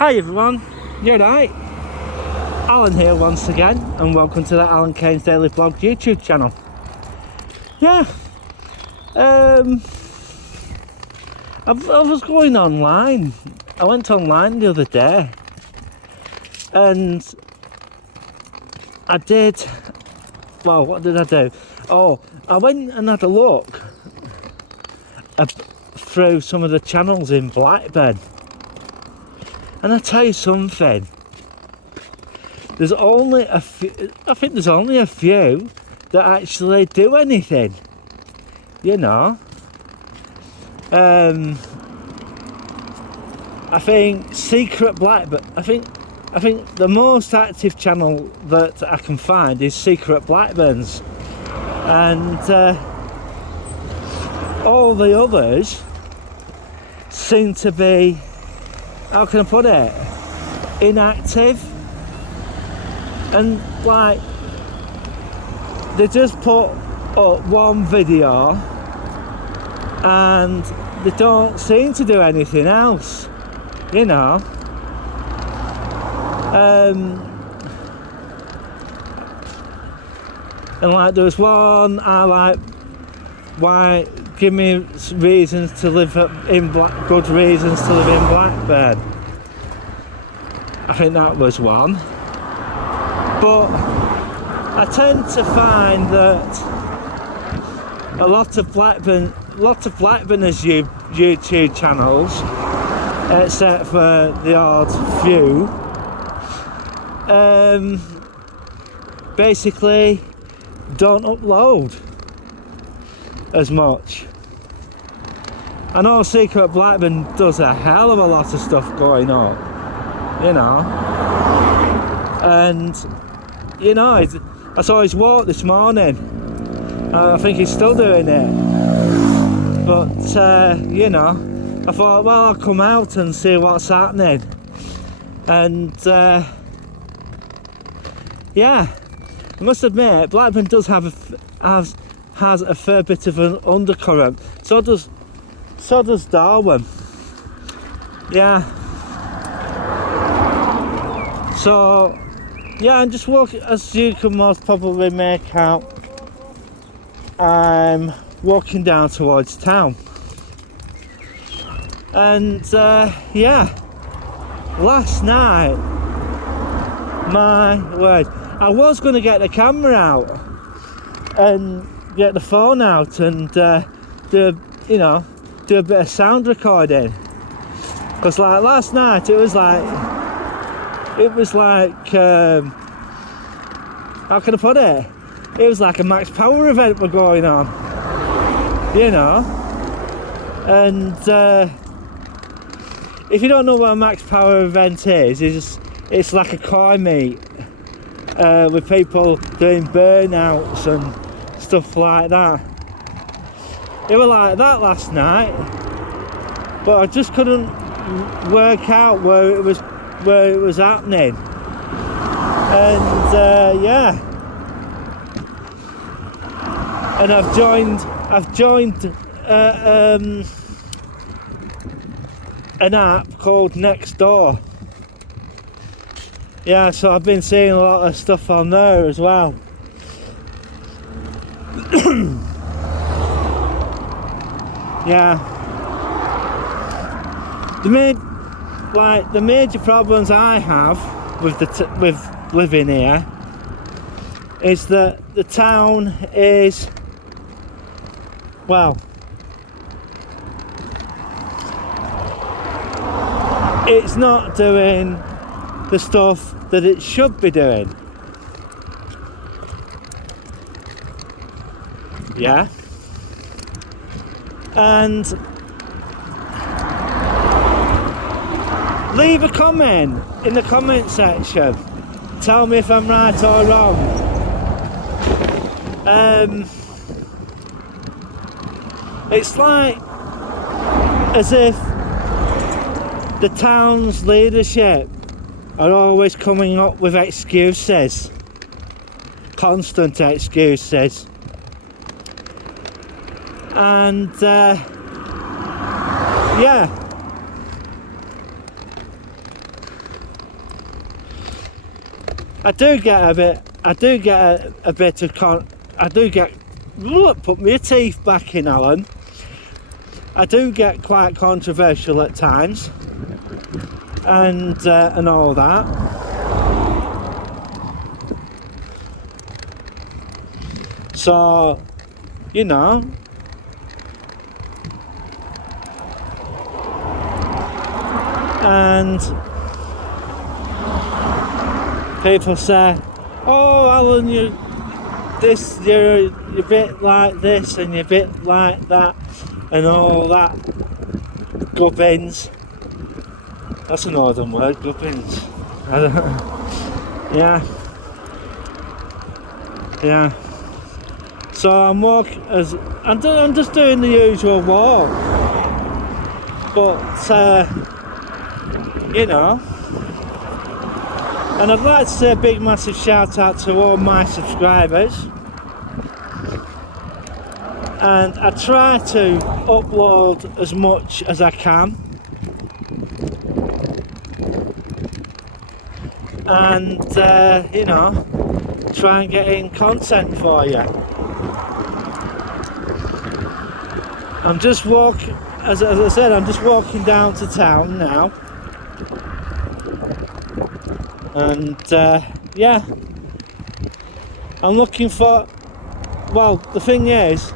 Hi everyone, you're right. Alan here once again, and welcome to the Alan Kane's Daily Vlog YouTube channel. Yeah, I was going online. I went online the other day, and I did. Well, what did I do? Oh, I went and had a look through some of the channels in Blackburn, and I tell you something. There's only a few. I think there's only a few that actually do anything. You know. I think Secret Blackburn. I think the most active channel that I can find is Secret Blackburn's, and all the others seem to be, how can I put it, inactive, and like they just put up one video and they don't seem to do anything else, you know. And like there was one, I like, why give me reasons to live in good reasons to live in Blackburn. I think that was one. But I tend to find that a lot of Blackburners YouTube channels, except for the odd few, basically don't upload as much. I know Secret Blackburn does a hell of a lot of stuff going on, you know, and you know, I saw his walk this morning. I think he's still doing it, but you know, I thought, well, I'll come out and see what's happening. And yeah, I must admit, Blackburn does have has a fair bit of an undercurrent. So does Darwin. Yeah. So yeah, I'm just walking, as you can most probably make out, I'm walking down towards town. And yeah, last night, my word, I was going to get the camera out and get the phone out and do a bit of sound recording, because like last night it was like how can I put it, it was like a Max Power event were going on, you know. And if you don't know what a Max Power event is, it's like a car meet with people doing burnouts and stuff like that. It was like that last night, but I just couldn't work out where it was happening. And yeah, and I've joined an app called Nextdoor. Yeah, so I've been seeing a lot of stuff on there as well. Yeah, the major problems I have with with living here is that the town is, well, it's not doing the stuff that it should be doing. Yeah. And leave a comment in the comment section. Tell me if I'm right or wrong. It's like as if the town's leadership are always coming up with excuses, constant excuses, and yeah, I do get a bit of put my teeth back in, Alan. I do get quite controversial at times, and all that. So, you know, and people say, "Oh, Alan, you're a bit like this and you're a bit like that and all that." Gubbins. That's a northern word, gubbins. I don't know. Yeah. Yeah. So I'm just doing the usual walk. But you know, and I'd like to say a big massive shout out to all my subscribers, and I try to upload as much as I can, and you know, try and get in content for you. I'm just walking, as I said, I'm just walking down to town now. And yeah, I'm looking for, well, the thing is,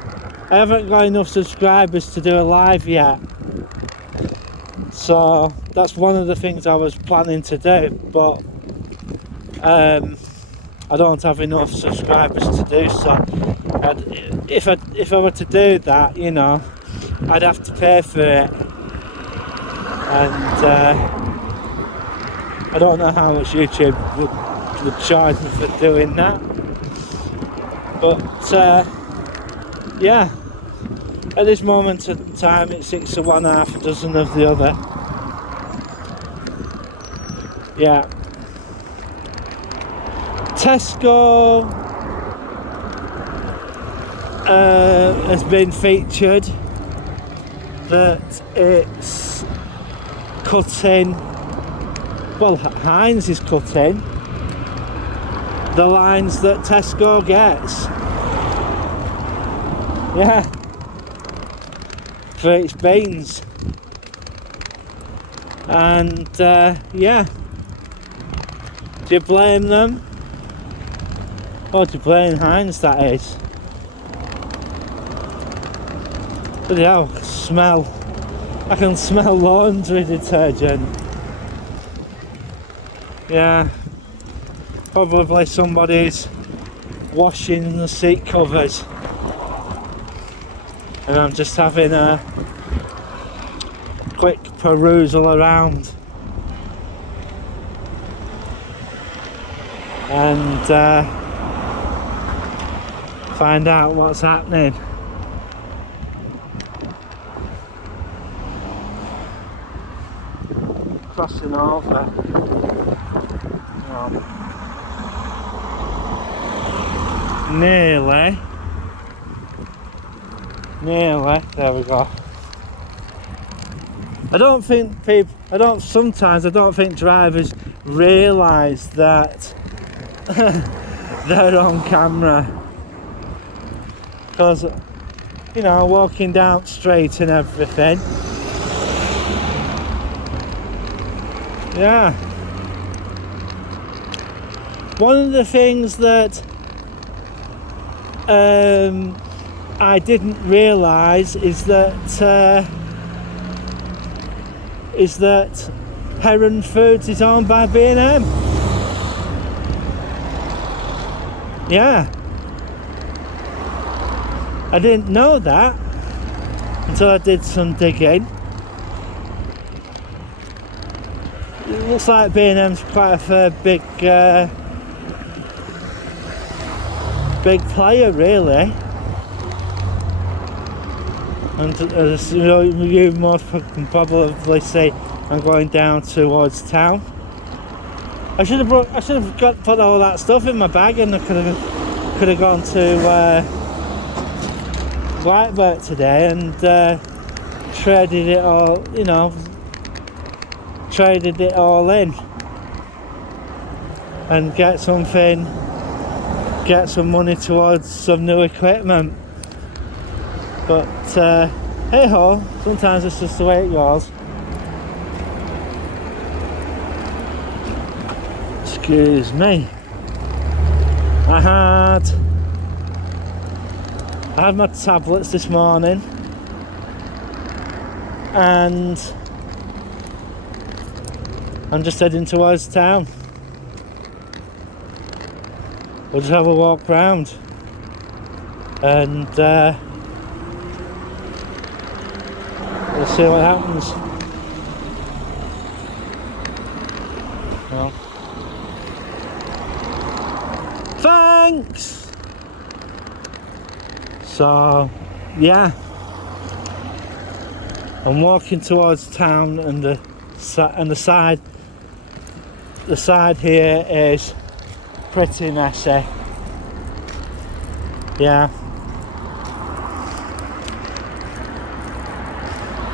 I haven't got enough subscribers to do a live yet, so that's one of the things I was planning to do, but I don't have enough subscribers to do so. If I were to do that, you know, I'd have to pay for it, and I don't know how much YouTube would charge me for doing that, but yeah, at this moment in time it's 6 of one, half a dozen of the other. Yeah. Tesco has been featured that it's cutting, well, Heinz is cutting the lines that Tesco gets, yeah, for its beans. And yeah, do you blame them? Or do you blame Heinz, that is? Bloody hell, I can smell laundry detergent. Yeah, probably somebody's washing the seat covers, and I'm just having a quick perusal around, and find out what's happening. Crossing over. Nearly, there we go. Sometimes I don't think drivers realise that they're on camera, because, you know, walking down straight and everything. Yeah. One of the things that I didn't realise is that Heron Foods is owned by B&M. Yeah. I didn't know that until I did some digging. It looks like B&M's quite a fair big player, really. And as you most can probably see, I'm going down towards town. I should have put all that stuff in my bag, and I could have gone to Whitebird today and traded it all, you know, traded it all in. and get some money towards some new equipment. But hey ho, sometimes it's just the way it goes. Excuse me. I had my tablets this morning, and I'm just heading towards town. We'll just have a walk round and we'll see what happens. Well, thanks! So, yeah, I'm walking towards town, and the side here is pretty messy. Yeah.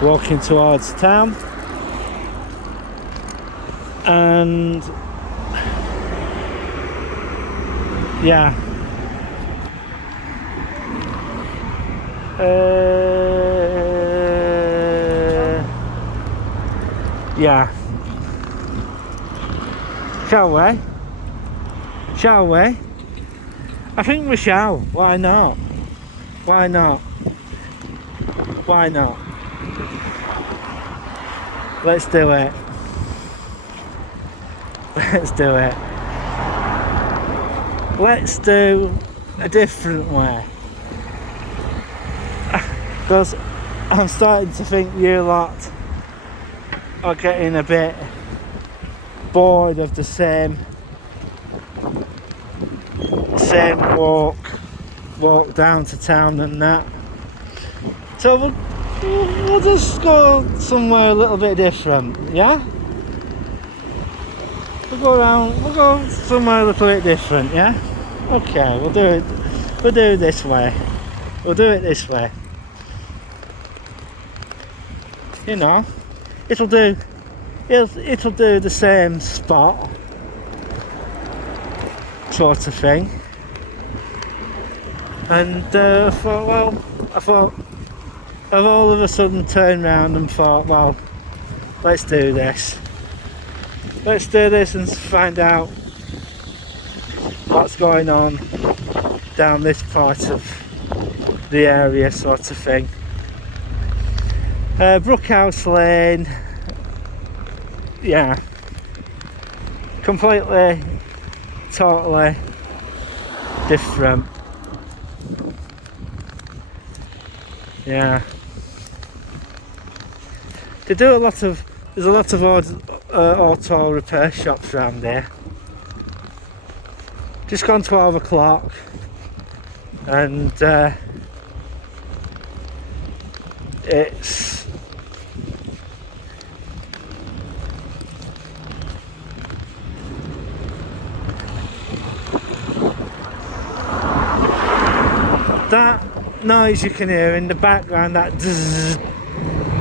Walking towards town, and yeah. Yeah. Shall we? Shall we? I think we shall. Why not? Why not? Why not? Let's do it. Let's do it. Let's do a different way. Because I'm starting to think you lot are getting a bit bored of the same walk down to town and that. So we'll just go somewhere a little bit different, yeah? We'll go somewhere a little bit different, yeah? Okay, we'll do it this way. We'll do it this way. You know, it'll do the same spot, sort of thing. And I thought I've all of a sudden turned around and thought, well, let's do this. Let's do this and find out what's going on down this part of the area, sort of thing. Brookhouse Lane, yeah, completely, totally different. Yeah, there's a lot of auto repair shops around here. Just gone 12 o'clock, and it's that noise you can hear in the background, that zzz,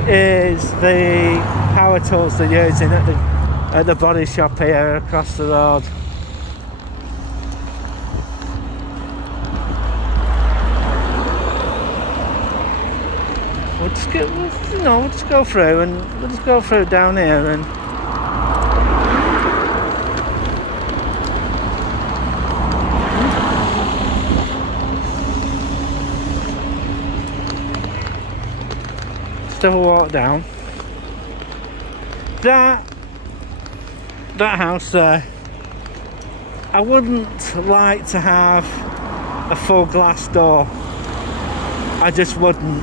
is the power tools they're using at the body shop here across the road. We'll just go through, and we'll just go through down here, and just have a walk down. That house there, I wouldn't like to have a full glass door. I just wouldn't.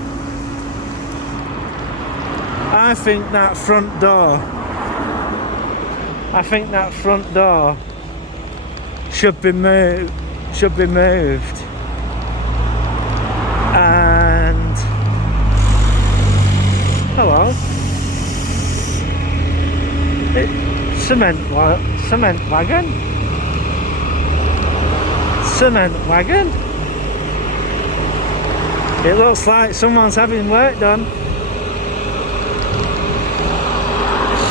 I think that front door should be moved. And hello. Cement wagon. It looks like someone's having work done.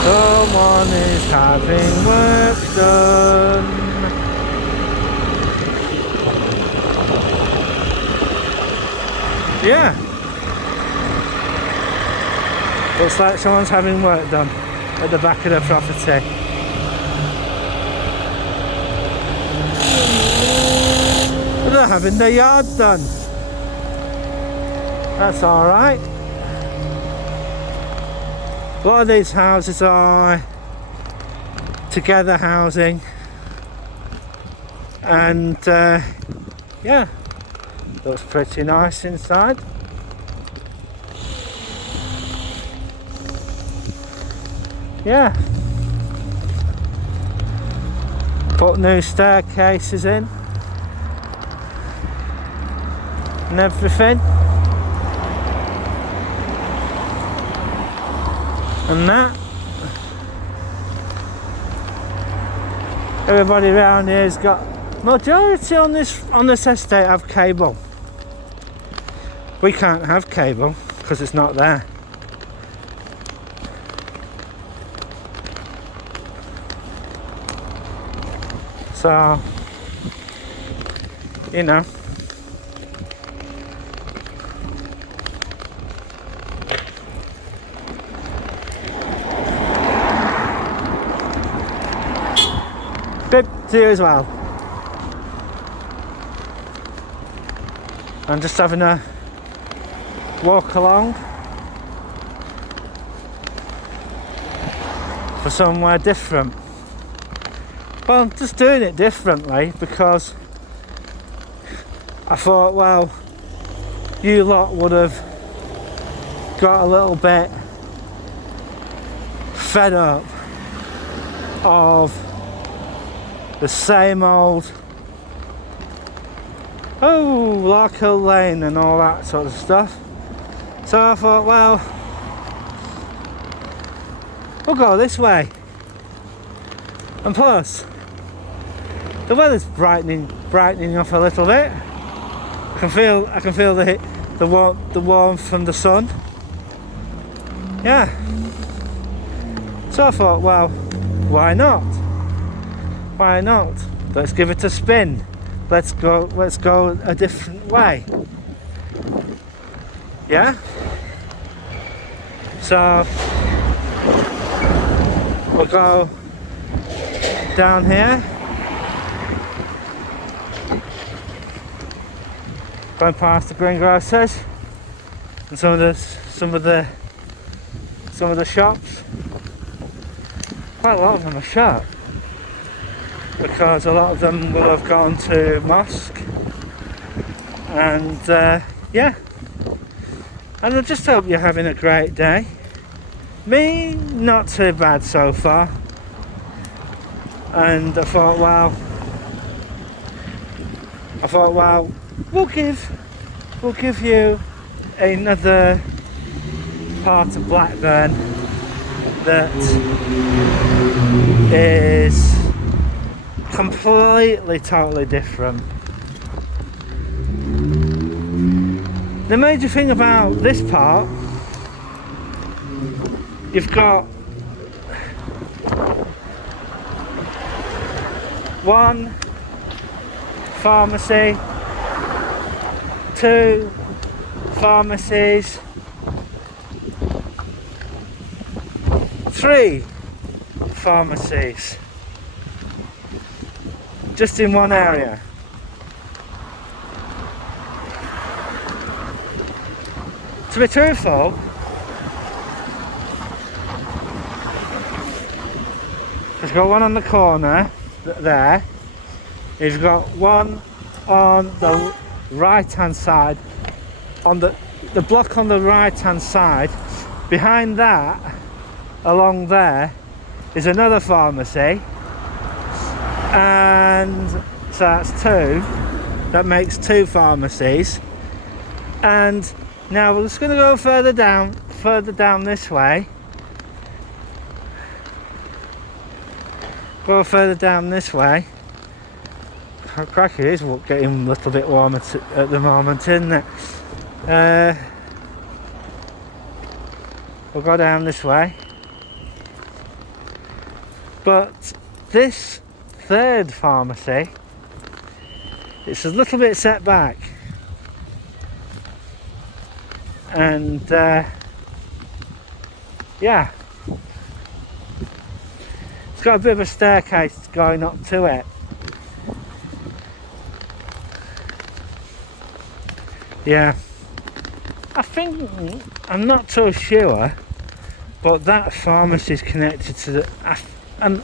Someone is having work done. Yeah. Looks like someone's having work done at the back of the property. They're having their yard done. That's alright. A lot of these houses are together housing, and yeah, looks pretty nice inside. Yeah, put new staircases in and everything, and that. Everybody around here's got, majority on this estate have cable. We can't have cable because it's not there. So, you know. Bib to you as well. I'm just having a walk along for somewhere different. Well, I'm just doing it differently because I thought, well, you lot would have got a little bit fed up of the same old, oh, Larkhill Lane and all that sort of stuff. So I thought, well, we'll go this way. And plus, the weather's brightening up a little bit. I can feel the warmth from the sun. Yeah. So I thought, well, why not? Why not? Let's give it a spin. Let's go a different way. Yeah? So we'll go down here. Going past the greengrocers and some of the shops. Quite a lot of them are shut, because a lot of them will have gone to mosque, and yeah, and I just hope you're having a great day. Me, not too bad so far, and I thought, well, we'll give you another part of Blackburn that is completely, totally different. The major thing about this part, you've got one pharmacy, two pharmacies, three pharmacies, just in one area. To be truthful, there's got one on the corner there. You've got one on the right hand side, on the block on the right hand side. Behind that, along there, is another pharmacy, and so that's two. That makes two pharmacies. And now we're just going to go further down this way. Go further down this way. Oh, cracky, it is getting a little bit warmer at the moment, isn't it? We'll go down this way. But this third pharmacy, it's a little bit set back. and yeah, it's got a bit of a staircase going up to it. Yeah, I think, I'm not so sure, but that pharmacy is connected to the, and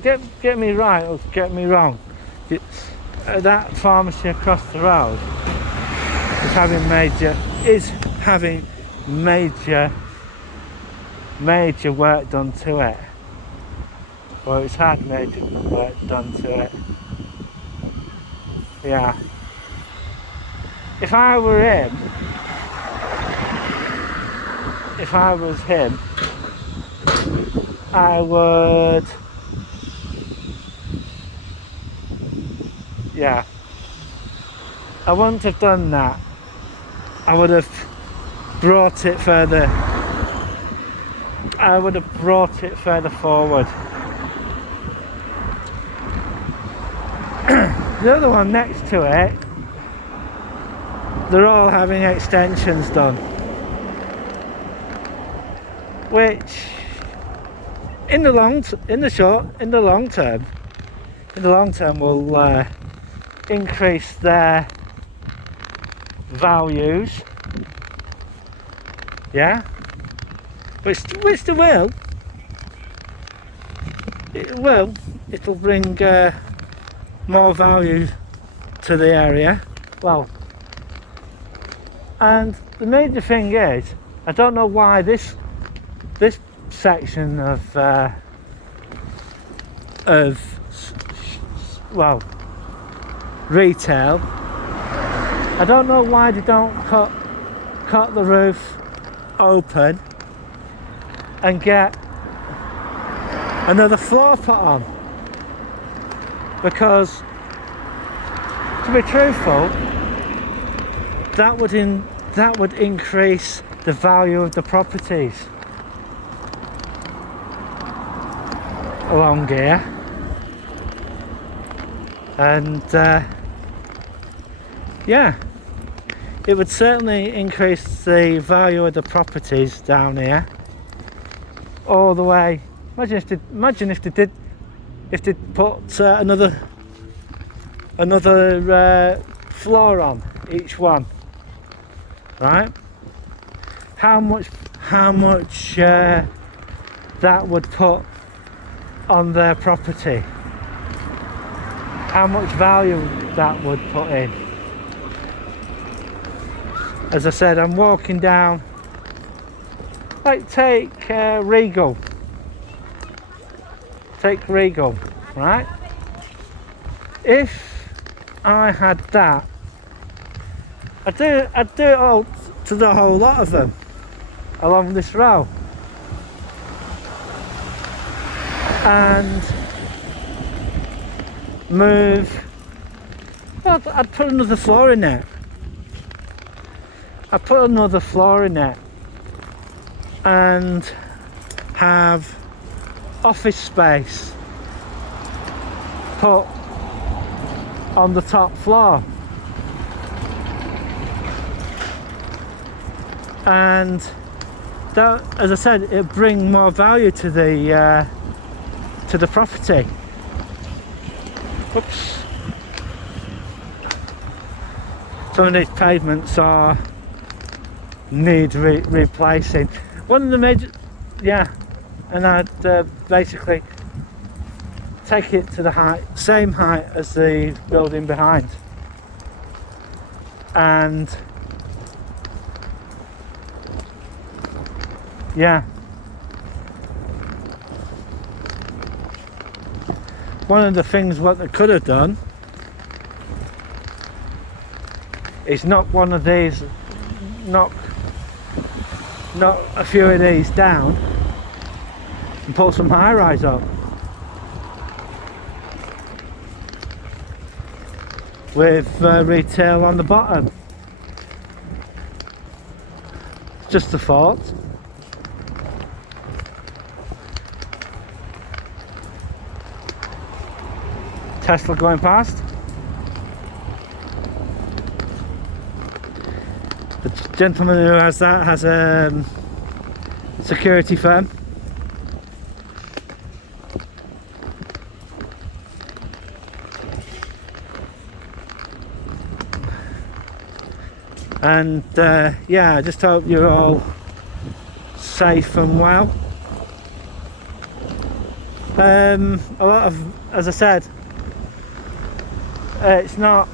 get me right or get me wrong, that pharmacy across the road is having major work done to it. Well, it's had major work done to it. Yeah. If I was him, I would, yeah, I wouldn't have done that. I would have brought it further. I would have brought it further forward. The other one next to it, they're all having extensions done, which in the long term will increase their values. Yeah, which they will. It will. It'll bring more value to the area. Well, and the major thing is, I don't know why this section of well, retail, I don't know why they don't cut the roof open and get another floor put on, because to be truthful, that would increase the value of the properties along here, and yeah, it would certainly increase the value of the properties down here all the way. Imagine if they put another floor on each one, right? How much that would put on their property, how much value that would put in. As I said, I'm walking down, like take Regal, right? If I had that, I'd do it all to the whole lot of them along this row, and move. Well, I'd put another floor in there. And have office space put on the top floor, and that, as I said, it bring more value to the property. Oops. Some of these pavements need replacing. One of the major, yeah, and I'd basically take it to the same height as the building behind, and yeah, one of the things what they could have done is knock one of these, knock a few of these down and put some high-rise up with retail on the bottom. Just a thought. Tesla going past. gentleman who has that has a security firm. And yeah, I just hope you're all safe and well. A lot of, as I said, it's not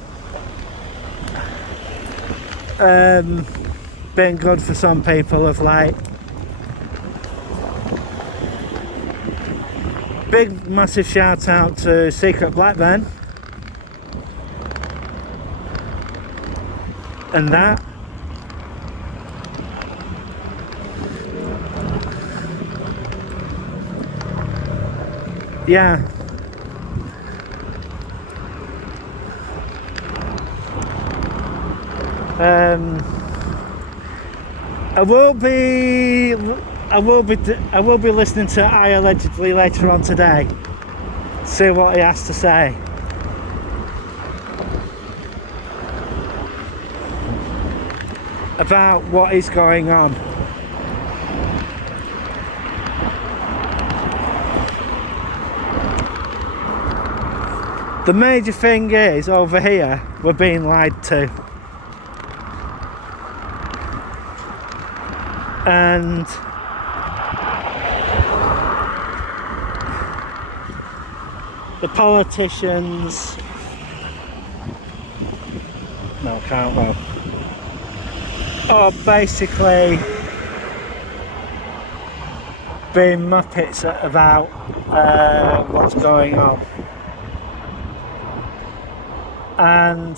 been good for some people of late. Big massive shout out to Secret Blackburn and that. Yeah. I will be listening to I Allegedly later on today. See what he has to say. About what is going on. The major thing is, over here, we're being lied to. And the politicians, no, can't well, are basically being muppets about what's going on. And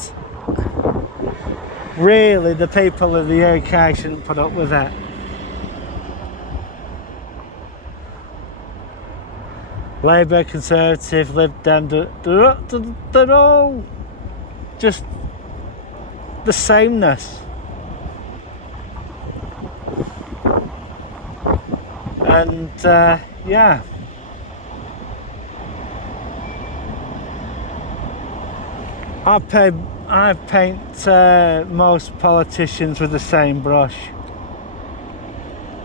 really the people of the UK shouldn't put up with it. Labour, Conservative, Lib Dem, they're all just the sameness. And yeah. I paint most politicians with the same brush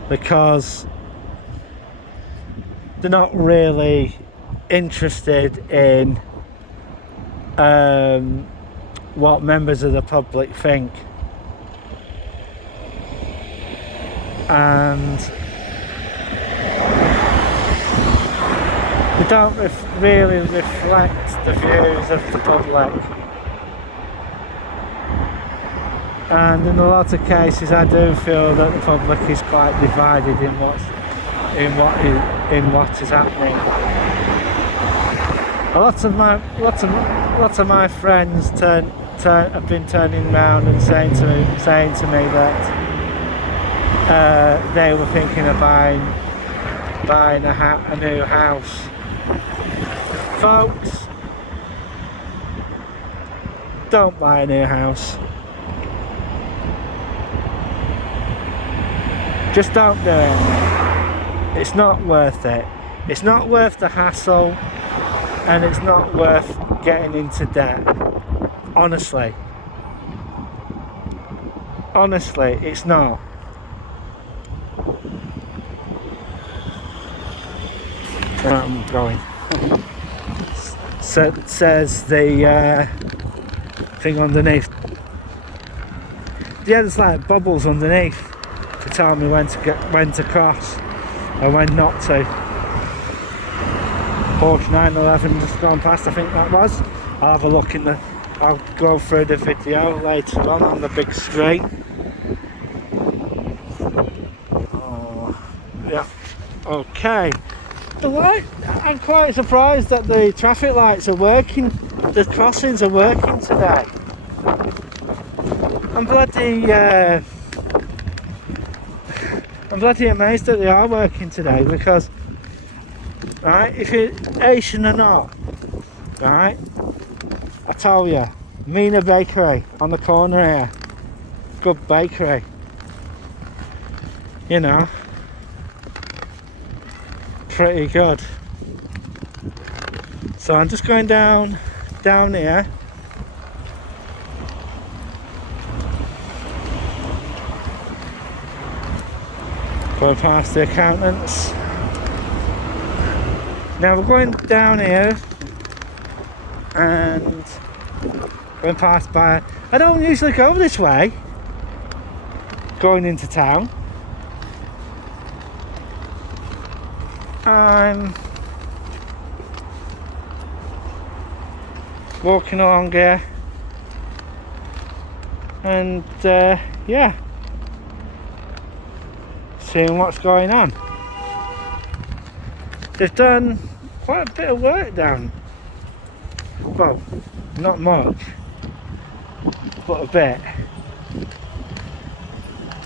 because they're not really interested in what members of the public think, and they don't really reflect the views of the public. And in a lot of cases I do feel that the public is quite divided in what is happening. Lots of my friends have been turning around and saying to me that they were thinking of buying a new house. Folks, don't buy a new house. Just don't do it. It's not worth it. It's not worth the hassle, and it's not worth getting into debt. Honestly, it's not. Where I'm going. So it says the thing underneath. Yeah, there's like bubbles underneath to tell me when to cross and when not to. Porsche 911 just gone past, I think that was. I'll have a look I'll go through the video later on the big screen. Oh, yeah. Okay. The light, I'm quite surprised that the traffic lights are working. The crossings are working today. I'm bloody amazed that they are working today, because, right, if you're Asian or not, right, I tell you, Mina Bakery on the corner here, good bakery, you know, pretty good. So I'm just going down here. Going past the accountants. Now we're going down here and going past by, I don't usually go this way going into town. I'm walking along here and yeah, seeing what's going on. They've done quite a bit of work down, well, not much, but a bit.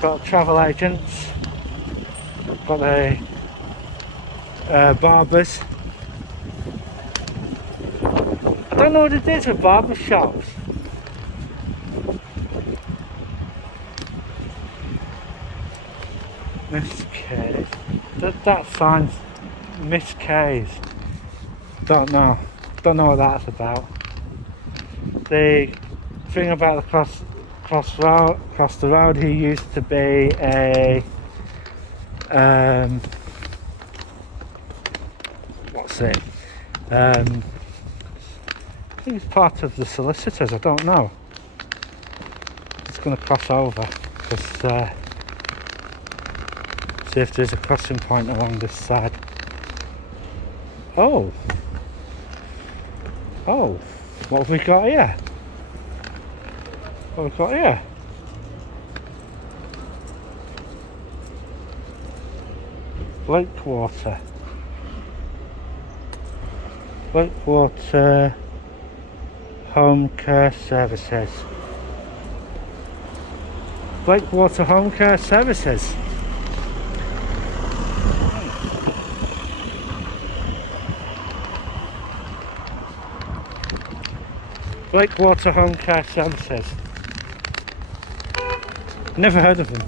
Got travel agents, got the barbers. I don't know what it is with barber shops. Miss K's. That sounds Miss K's. Don't know what that's about. The thing about the across the road, he used to be a what's it? I think he's part of the solicitors. I don't know. It's going to cross over because see if there's a crossing point along this side. Oh, what have we got here? What have we got here? Blakewater Home Care Services. Blakewater Home Care Services. Blakewater Home Care Services. Never heard of them.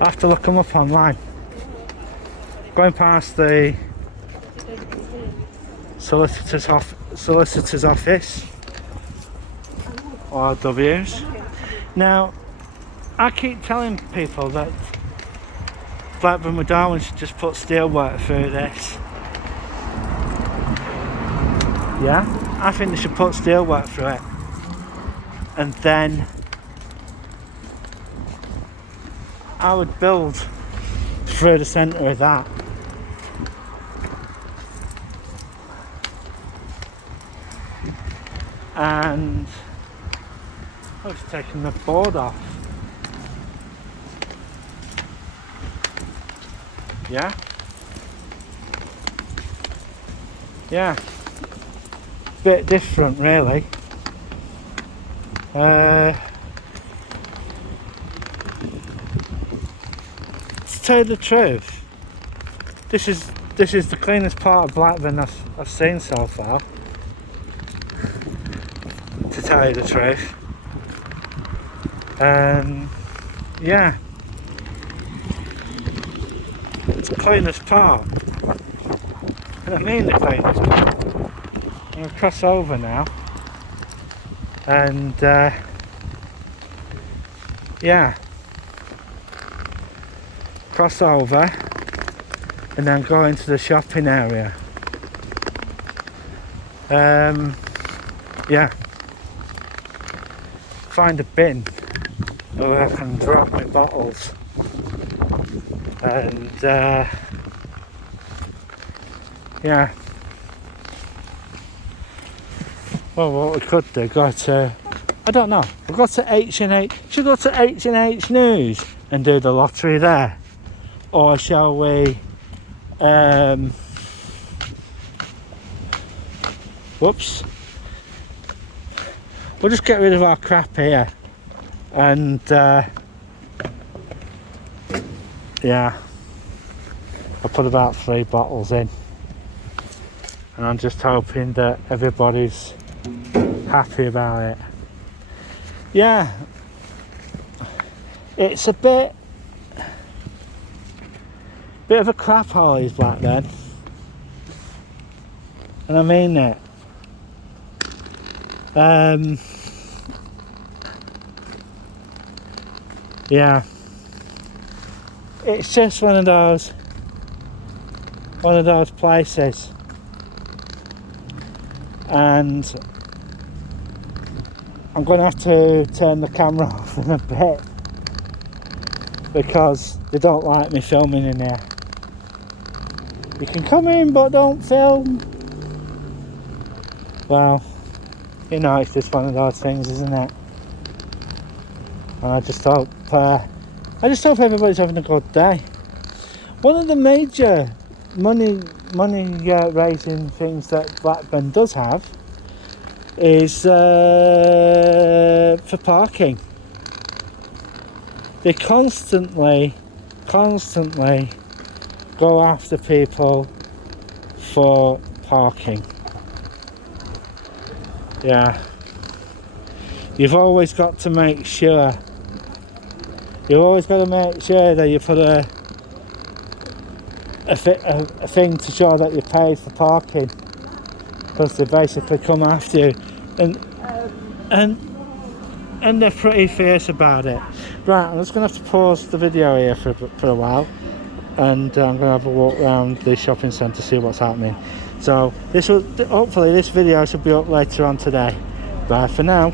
I have to look them up online. Going past the solicitor's office, RW's. Now, I keep telling people that Blackburn with Darwen should just put steelwork through this. Yeah, I think they should put steelwork through it, and then I would build through the centre of that. And I was taking the board off. Yeah? Yeah. Bit different, really. To tell you the truth, this is the cleanest part of Blackburn I've seen so far. To tell you the truth, yeah, it's the cleanest part, and I mean the cleanest part. I'm gonna cross over now, and yeah, cross over, and then go into the shopping area. Yeah, find a bin where I can drop my bottles, and yeah. Well, what we could do, go to, I don't know, we'll go to H&H, should we go to H&H News and do the lottery there? Or shall we, whoops, we'll just get rid of our crap here, and yeah, I put about 3 bottles in, and I'm just hoping that everybody's happy about it. Yeah, it's a bit of a crap hole is Blackburn, and I mean it. yeah, it's just one of those places, and I'm going to have to turn the camera off in a bit because they don't like me filming in here. You can come in but don't film. Well, you know, it's just one of those things, isn't it? And I just hope everybody's having a good day. One of the major money raising things that Blackburn does have is for parking. They constantly go after people for parking. Yeah, you've always got to make sure that you put a thing to show that you paid for parking, because they basically come after you, and they're pretty fierce about it. Right, I'm just going to have to pause the video here for a while, and I'm going to have a walk around the shopping centre to see what's happening. So hopefully this video should be up later on today. Bye for now.